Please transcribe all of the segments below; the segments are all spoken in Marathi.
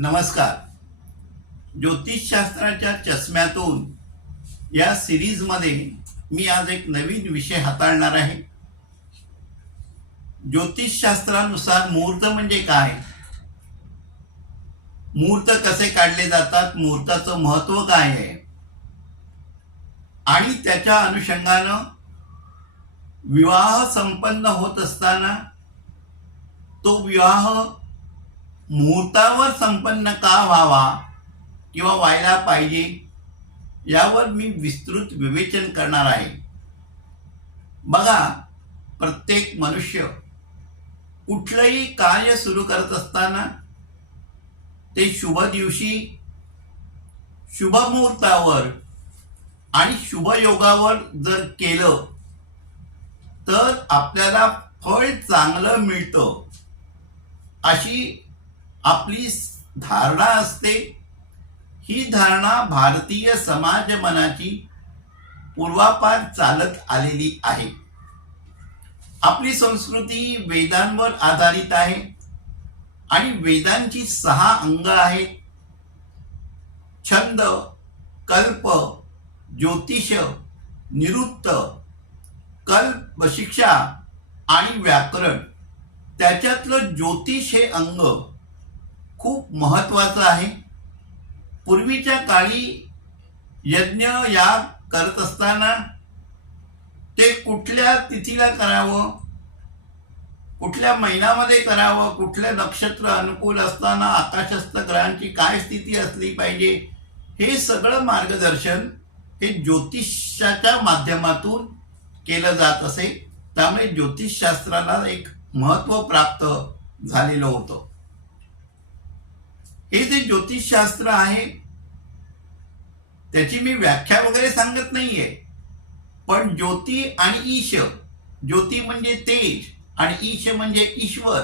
नमस्कार. ज्योतिषशास्त्राच्या चष्म्यातून या सिरीजमध्ये मी आज एक नवीन विषय हाताळणार आहे. ज्योतिषशास्त्रानुसार मुहूर्त म्हणजे काय? मुहूर्त कसे काढले जातात? मुहूर्ताचं महत्त्व काय आहे? आणि त्याच्या अनुषंगानं विवाह संपन्न होत असताना तो विवाह मुहूर्तावर संपन्न का व्हावा किंवा व्हायला पाहिजे यावर मी विस्तृत विवेचन करणार आहे. बघा प्रत्येक मनुष्य कुठलंही कार्य सुरू करत असताना ते शुभ दिवशी शुभ मुहूर्तावर आणि शुभ योगावर जर केलं तर आपल्याला फळ चांगलं मिळतं अशी आपली धारणा असते. ही धारणा भारतीय समाज मनाची पूर्वापार चालत आलेली आहे. आपली संस्कृती वेदांवर आधारित आहे आणि वेदांची सहा अंग आहेत. छंद कल्प ज्योतिष निरुत्त कल्प शिक्षा आणि व्याकरण. त्याच्यातलं ज्योतिष हे अंग खूप महत्वाचं आहे. पूर्वीच्या काळी यज्ञ याग करत असताना ते कुठल्या तिथीला करावं? कुठल्या महिन्यामध्ये करावं? कुठलं नक्षत्र अनुकूल असताना आकाशस्थ ग्रहांची काय स्थिती असली पाहिजे? हे सगळं मार्गदर्शन हे ज्योतिषाच्या माध्यमातून केलं जात असे. त्यामुळे ज्योतिषशास्त्राला एक महत्त्व प्राप्त झालेलं होतं. हे जे ज्योतिषशास्त्र आहे त्याची मी व्याख्या वगैरे सांगत नाहीये. पण ज्योती आणि ईश ज्योती म्हणजे तेज आणि ईश म्हणजे ईश्वर.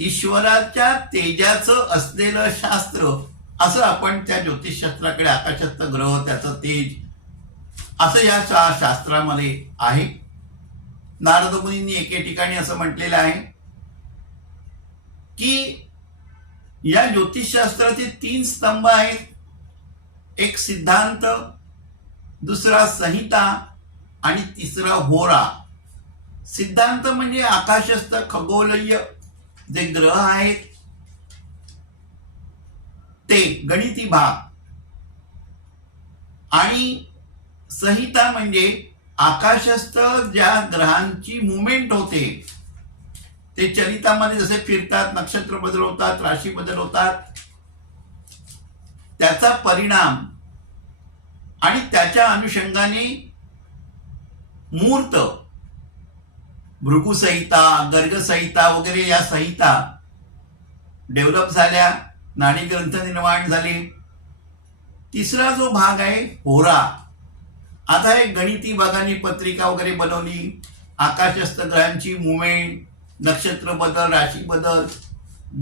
ईश्वराच्या तेजाचं असलेलं शास्त्र असं आपण त्या ज्योतिषशास्त्राकडे आकाशात ग्रह त्याचं तेज असं या शा- शास्त्रामध्ये आहे. नारद मुनींनी एके ठिकाणी असं म्हटलेलं आहे की या ज्योतिषशास्त्राचे तीन स्तंभ आहेत. एक सिद्धांत दुसरा संहिता आणि तिसरा होरा. सिद्धांत म्हणजे आकाशस्थ खगोलीय जे ग्रह आहेत. ते गणिती भाग. आणि संहिता म्हणजे आकाशस्थ ज्या ग्रहांची मुवमेंट होते. ते चरितामध्ये जसे फिरतात नक्षत्र बदल होतात राशी बदल होतात त्याचा परिणाम आणि त्याच्या अनुषंगाने मूर्त भृगुसंहिता गर्गसंहिता वगैरे या संहिता डेव्हलप झाल्या नाणी ग्रंथ निर्माण झाले. तिसरा जो भाग आहे होरा. आता हे गणिती भागांनी पत्रिका वगैरे बनवली आकाशस्थ ग्रहांची मुवमेंट नक्षत्र बदल राशी बदल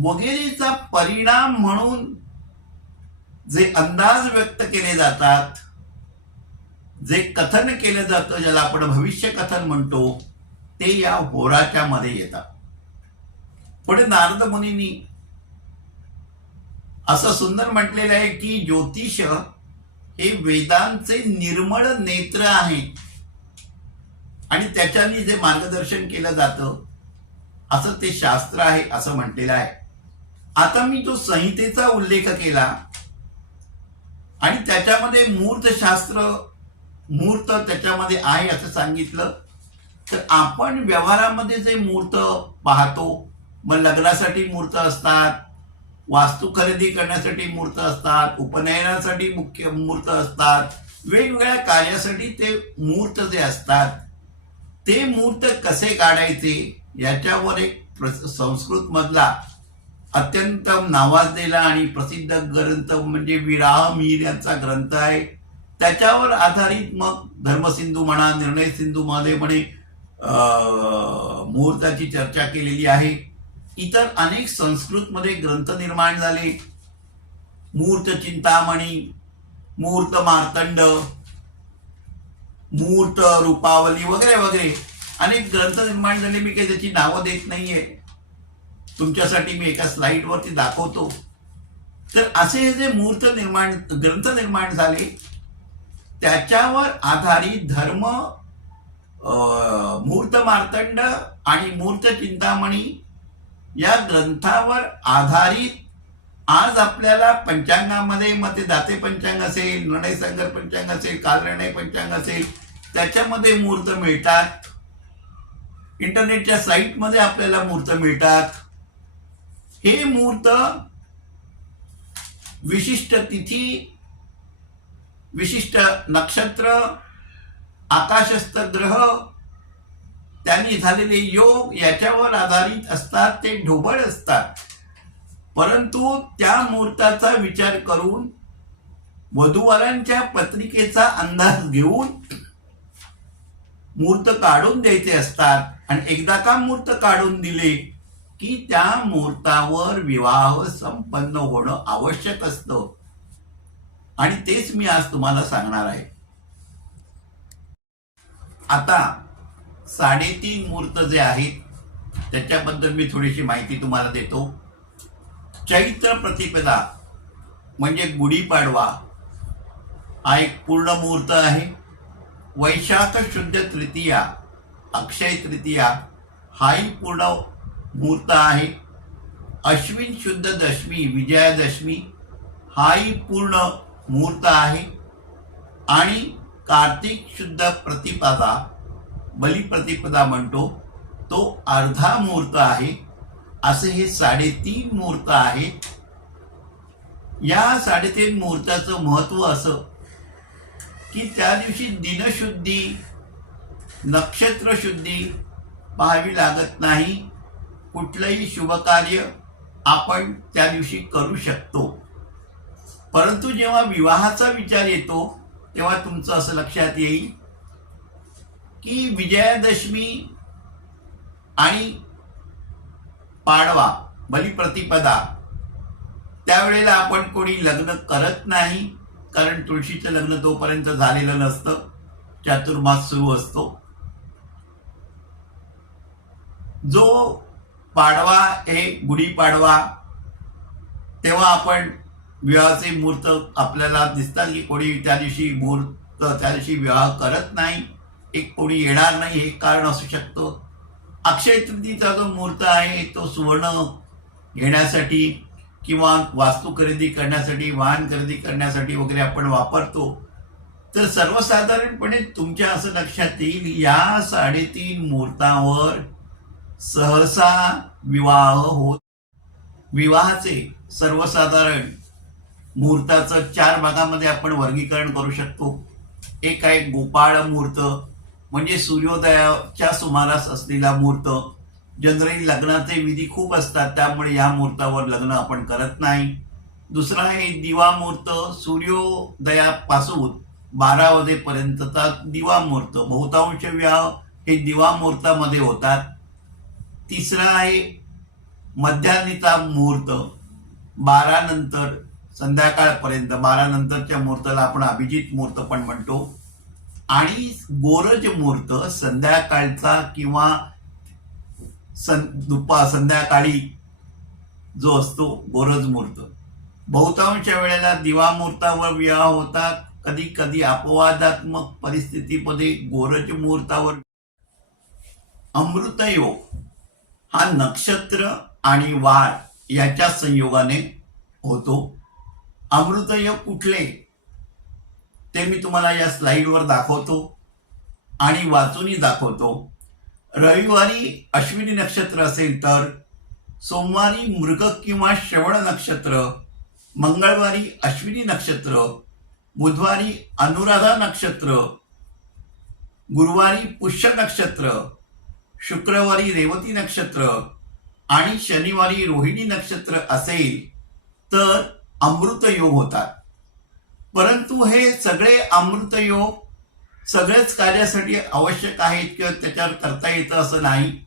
वगैरेचा परिणाम म्हणून जे अंदाज व्यक्त केले जातात जे कथन केलं जातं ज्याला आपण भविष्य कथन म्हणतो ते या होराच्या मध्ये येतात. पुढे नारद मुनींनी असं सुंदर म्हटलेलं आहे की ज्योतिष हे वेदांचे निर्मळ नेत्र आहे. आणि त्याच्याने जे मार्गदर्शन केलं जातं असं ते शास्त्र आहे असं म्हटलेलं आहे. आता मी तो संहितेचा उल्लेख केला. आणि त्याच्यामध्ये मूर्तशास्त्र मूर्त त्याच्यामध्ये आहे असं सांगितलं. तर आपण व्यवहारामध्ये जे मूर्त पाहतो मग लग्नासाठी मूर्त असतात वास्तू खरेदी करण्यासाठी मूर्त असतात उपनयनासाठी मुख्य मूर्त असतात वेगवेगळ्या कार्यासाठी ते मूर्त जे असतात ते मूर्त कसे काढायचे? याच्यावर एक प्र- संस्कृत मधला अत्यंत नावाजलेला आणि प्रसिद्ध ग्रंथ म्हणजे विराह मीर यांचा ग्रंथ आहे. त्याच्यावर आधारित मग धर्मसिंधू म्हणा निर्णय सिंधू मध्ये म्हणे मुहूर्ताची चर्चा केलेली आहे. इतर अनेक संस्कृतमध्ये ग्रंथ निर्माण झाले. मुहूर्त चिंतामणी मुहूर्त मार्तंड मुहूर्त रूपावली वगैरे वगैरे. अनेक ग्रंथ निर्माण झाले मी काही त्याची नावं देत नाहीये. तुमच्यासाठी मी एका स्लाइडवरती दाखवतो. तर असे जे मूर्त निर्माण ग्रंथ निर्माण झाले त्याच्यावर आधारित धर्म मूर्त मार्तंड आणि मूर्त चिंतामणी या ग्रंथावर आधारित आज आपल्याला पंचांगामध्ये मग ते दाते पंचांग असेल निर्णय संगर पंचांग असेल कालरणय पंचांग असेल त्याच्यामध्ये मूर्त मिळतात. इंटरनेटच्या साईटमध्ये आपल्याला मूर्त मिळतात. हे मूर्त विशिष्ट तिथी विशिष्ट नक्षत्र आकाशस्थ ग्रह त्यांनी झालेले योग याच्यावर आधारित असतात ते ढोबळ असतात. परंतु त्या मुहूर्ताचा विचार करून वधूवरांच्या पत्रिकेचा अंदाज घेऊन मूर्त काढून द्यायचे असतात. आणि एकदा का मूर्त काढून दिले की त्या मुहूर्तावर विवाह संपन्न होणं आवश्यक असतं. आणि तेच मी आज तुम्हाला सांगणार आहे. आता साडेतीन मुहूर्त जे आहेत त्याच्याबद्दल मी थोडीशी माहिती तुम्हाला देतो. चैत्र प्रतिपदा म्हणजे गुढीपाडवा हा एक पूर्ण मुहूर्त आहे. वैशाख शुद्ध तृतीया अक्षय तृतीया हाही पूर्ण मुहूर्त आहे. अश्विन शुद्ध दशमी विजयादशमी हाही पूर्ण मुहूर्त आहे. आणि कार्तिक शुद्ध प्रतिपदा बलिप्रतिपदा म्हणतो तो अर्धा मुहूर्त आहे. असे हे साडेतीन मुहूर्त आहेत या साडेतीन मुहूर्ताचं महत्त्व असं की त्या दिवशी दिनशुद्धी नक्षत्रशुद्धी पाहावी लागत नाही. कुठलंही शुभकार्य आपण त्या दिवशी करू शकतो. परंतु जेव्हा विवाहाचा विचार येतो तेव्हा तुमचं असं लक्षात येईल की विजयादशमी आणि पाडवा बलिप्रतिपदा त्यावेळेला आपण कोणी लग्न करत नाही कारण तुळशीचं लग्न तोपर्यंत झालेलं नसतं. चातुर्मास सुरू असतो. जो पाडवा हे गुढीपाडवा तेव्हा आपण विवाहाचे मुहूर्त आपल्याला दिसतात की कोणी त्या दिवशी मुहूर्त त्या दिवशी विवाह करत नाही एक कोणी येणार नाही हे कारण असू शकतं. अक्षय तृतीचा जो मुहूर्त आहे तो सुवर्ण घेण्यासाठी किंवा वास्तू खरेदी करण्यासाठी वाहन खरेदी करण्यासाठी वगैरे आपण वापरतो. तर सर्वसाधारणपणे तुमच्या असं लक्षात येईल या साडेतीन मुहूर्तावर सहसा विवाह होत विवाहाचे सर्वसाधारण मुहूर्ताचं चार भागामध्ये आपण वर्गीकरण करू शकतो. एक आहे गोपाळ मुहूर्त म्हणजे सूर्योदयाच्या सुमारास असलेला मुहूर्त. जनरली लग्नाचे विधी खूप असतात त्यामुळे या मुहूर्तावर लग्न आपण करत नाही. दुसरा आहे दिवा मुहूर्त सूर्योदयापासून बारा वाजेपर्यंतचा दिवा मुहूर्त. बहुतांश विवाह हे दिवा मुहूर्तामध्ये होतात. तिसरा आहे मध्यान्नीचा मुहूर्त. बारानंतर संध्याकाळपर्यंत बारानंतरच्या मुहूर्ताला आपण अभिजित मुहूर्त पण म्हणतो. आणि गोरज मुहूर्त संध्याकाळचा किंवा सं दुपा संध्याकाळी जो असतो गोरज मुहूर्त. बहुतांश वेळेला दिवा मुहूर्तावर विवाह होतात. कधी कधी अपवादात्मक परिस्थितीमध्ये गोरज मुहूर्तावर अमृतयोग. हा नक्षत्र आणि वार याच्या संयोगाने होतो. अमृतयोग कुठले? ते मी तुम्हाला या स्लाइडवर दाखवतो आणि वाचूनही दाखवतो. रविवारी अश्विनी नक्षत्र असेल तर सोमवारी मृग किंवा श्रवण नक्षत्र मंगळवारी अश्विनी नक्षत्र बुधवारी अनुराधा नक्षत्र गुरुवारी पुष्य नक्षत्र शुक्रवारी रेवती नक्षत्र आणि शनिवारी रोहिणी नक्षत्र असेल तर अमृत योग होतात. परंतु हे सगळे अमृत योग सगळेच कार्यासाठी आवश्यक आहेत किंवा त्याच्यावर करता येतं असं नाही.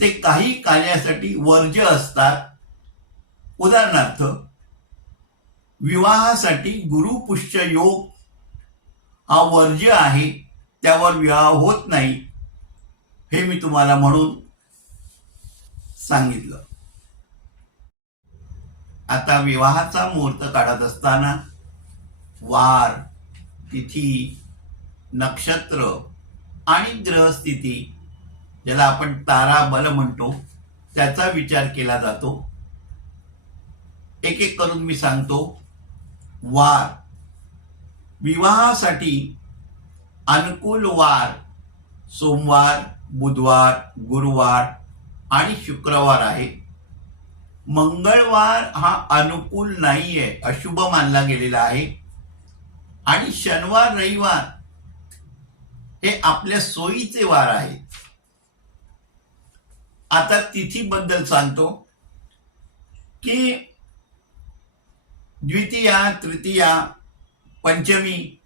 ते काही कार्यासाठी वर्ज्य असतात. उदाहरणार्थ विवाहासाठी गुरुपुष्य योग हा वर्ज्य आहे त्यावर विवाह होत नाही. हे मी तुम्हाला म्हणून सांगितलं. आता विवाहाचा मुहूर्त काढत असताना वार तिथी नक्षत्र आणि ग्रहस्थिती ज्याला आपण तारा बल म्हणतो त्याचा विचार केला जातो. एक एक करून मी सांगतो. वार. विवाहासाठी अनुकूल वार सोमवार बुधवार गुरुवार आणि शुक्रवार आहे. मंगळवार हा अनुकूल नाहीये अशुभ मानला गेलेला आहे. आणि शनिवार रविवार हे आपल्या सोयीचे वार आहेत. आता तिथीबद्दल सांगतो की द्वितीया तृतीया पंचमी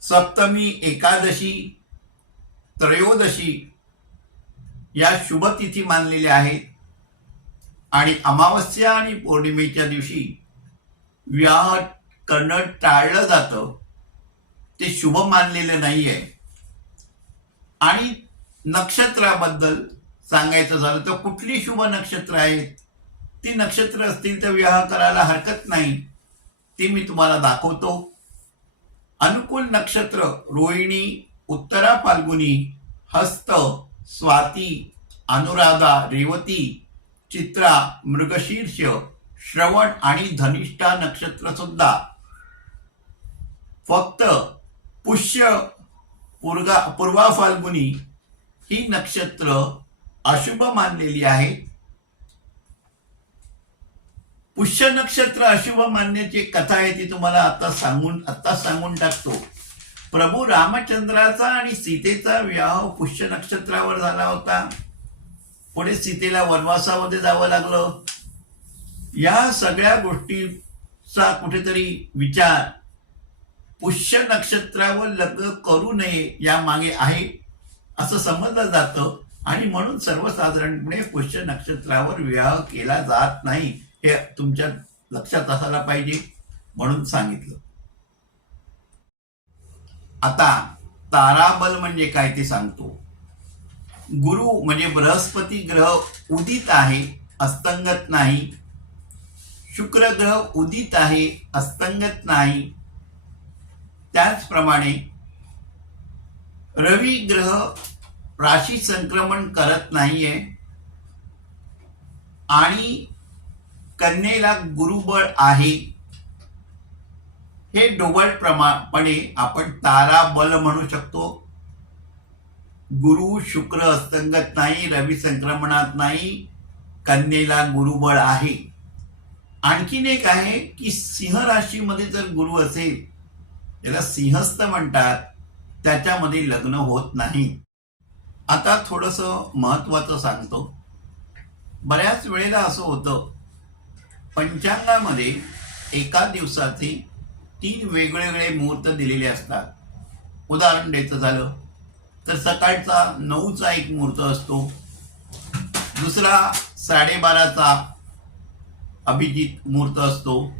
सप्तमी एकादशी त्रयोदशी या शुभतिथी मानलेल्या आहेत. आणि अमावस्या आणि पौर्णिमेच्या दिवशी विवाह करणं टाळलं जातं. ते शुभ मानलेलं नाही आहे आणि नक्षत्राबद्दल सांगायचं झालं तर कुठली शुभ नक्षत्र आहेत? ती नक्षत्र असतील तर विवाह करायला हरकत नाही. ती मी तुम्हाला दाखवतो. अनुकूल नक्षत्र रोहिणी उत्तरा फाल्गुनी हस्त स्वाती अनुराधा रेवती चित्रा मृगशीर्ष श्रवण आणि धनिष्ठा नक्षत्र सुद्धा. फक्त पुष्य पूर्गा पूर्वा फाल्गुनी ही नक्षत्र अशुभ मानलेली आहे. पुष्य नक्षत्र अशुभ मानण्याची कथा आहे ती तुम्हाला आता सांगून आता सांगून टाकतो. प्रभू रामचंद्राचा आणि सीतेचा विवाह पुष्य नक्षत्रावर झाला होता. पुढे सीतेला वनवासामध्ये जावं लागलं. या सगळ्या गोष्टीचा कुठेतरी विचार पुष्य नक्षत्रावर लग्न करू नये या मागे आहे असं समजलं जातं. आणि म्हणून सर्वसाधारणपणे पुष्य नक्षत्रावर विवाह केला जात नाही हे तुमच्या लक्षात असायला पाहिजे म्हणून सांगितलं. आता ताराबल म्हणजे काय ते सांगतो. गुरु म्हणजे बृहस्पती ग्रह उदित आहे अस्तंगत नाही. शुक्र ग्रह उदित आहे अस्तंगत नाही. त्याचप्रमाणे रवी ग्रह राशी संक्रमण करत नाहीये. आणि कन्येला गुरुबळ आहे. हे ढोबळ प्रमाणपणे आपण तारा बल म्हणू शकतो. गुरु शुक्र असंगत नाही रवी संक्रमणात नाही कन्येला गुरुबळ आहे. आणखीन एक आहे की सिंह राशीमध्ये जर गुरु असेल त्याला सिंहस्थ म्हणतात त्याच्यामध्ये लग्न होत नाही. आता थोडंसं महत्वाचं सांगतो. बऱ्याच वेळेला असं होतं पंचांगामध्ये एका दिवसाचे तीन वेगवेगळे मुहूर्त दिलेले असतात. उदाहरण द्यायचं झालं तर सकाळचा नऊचा एक मुहूर्त असतो. दुसरा साडेबाराचा अभिजित मुहूर्त असतो.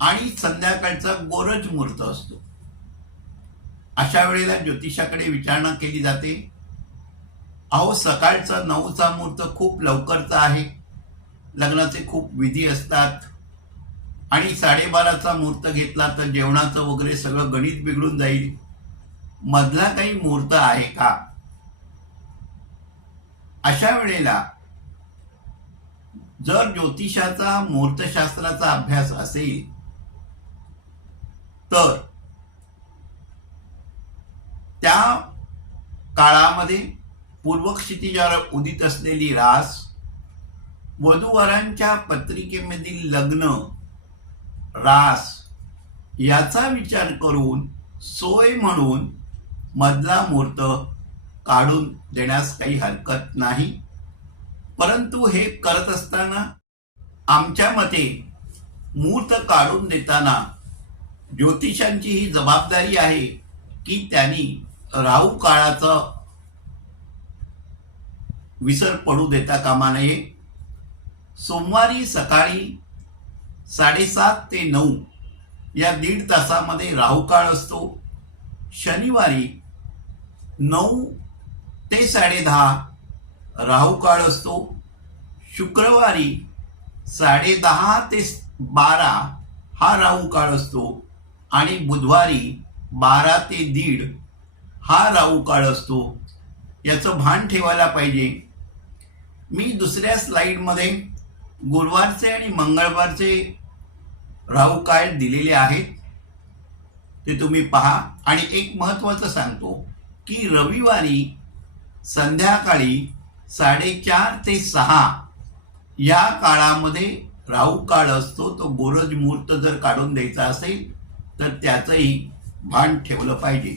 आणि संध्याकाळचा गोरज मुहूर्त असतो. अशा वेळेला ज्योतिषाकडे विचारणा केली जाते. अहो सकाळचा नऊचा मुहूर्त खूप लवकरचा आहे. लग्नाचे खूप विधी असतात. आणि साडेबाराचा मुहूर्त घेतला तर जेवणाचं वगैरे सगळं गणित बिघडून जाईल. मधला काही मुहूर्त आहे का? अशा वेळेला जर ज्योतिषाचा मुहूर्तशास्त्राचा अभ्यास असेल तर त्या काळामध्ये पूर्वक्षितिजावर उदित असलेली रास वधूवरांच्या पत्रिकेमधील लग्न रास. याचा विचार करून सोय म्हणून मधला मुहूर्त काढून देण्यास काही हरकत नाही. परंतु हे करत असताना आमच्या मते मुहूर्त काढून देताना ज्योतिषांची ही जबाबदारी आहे की त्यांनी राहू काळाचा विसर पडू देता कामा नये. सोमवारी सकाळी साडेसात ते नऊ या दीड तासामध्ये राहुकाळ असतो. शनिवारी नऊ ते साडेदहा राहुकाळ असतो. शुक्रवारी साडे दहा ते बारा हा राहू काळ असतो आणि बुधवारी बारा ते दीड हा राहू काळ असतो. याचं भान ठेवायला पाहिजे. मी दुसऱ्या स्लाईडमध्ये गुरुवारचे आणि मंगळवारचे राहू काळ दिलेले आहेत ते तुम्ही पहा. आणि एक महत्त्वाचं सांगतो की रविवारी संध्याकाळी साडेचार ते सहा या काळामध्ये राहू काळ असतो. तो गोरज मुहूर्त जर काढून द्यायचा असेल तर त्याचंही भान ठेवलं पाहिजे.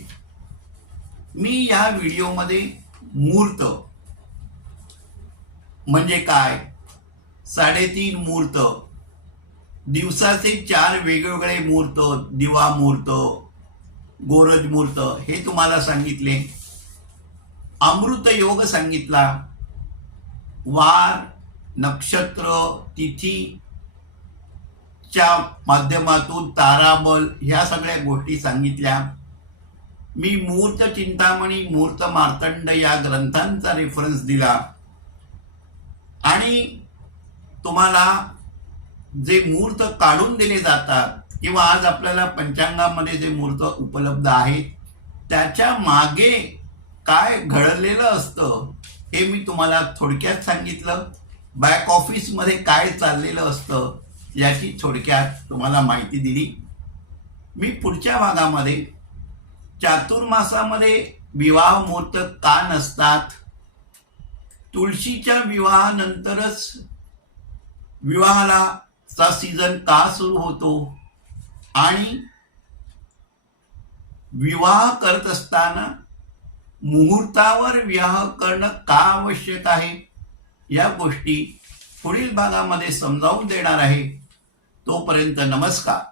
मी या व्हिडिओमध्ये मुहूर्त म्हणजे काय साडेतीन मुहूर्त. दिवसाचे चार वेगवेगळे मुहूर्त दिवा मुहूर्त गोरज मुहूर्त हे तुम्हाला सांगितले. अमृत योग सांगितला. वार नक्षत्र तिथी च्या माध्यमातून ताराबल ह्या सगळ्या गोष्टी सांगितल्या. मी मूर्त चिंतामणी मूर्त मार्तंड या ग्रंथांचा रेफरन्स दिला. आणि तुम्हाला जे मूर्त काढून दिले जातात किंवा आज आपल्याला पंचांगामध्ये जे मूर्त उपलब्ध आहेत त्याच्यामागे काय घडलेलं असतं हे मी तुम्हाला थोडक्यात सांगितलं. बॅक ऑफिसमध्ये काय चाललेलं असतं याची थोडक्यात तुम्हाला माहिती दिली. मी पुढच्या भागामध्ये चातुर्मासामध्ये विवाह मुहूर्त का नसतात तुळशीच्या विवाहानंतरच विवाहाला चा सीझन का सुरू होतो? आणि विवाह करत असताना मुहूर्तावर विवाह करणं का आवश्यक आहे? या गोष्टी पुढील भागामध्ये समजावून देणार आहे. तोपर्यंत नमस्कार.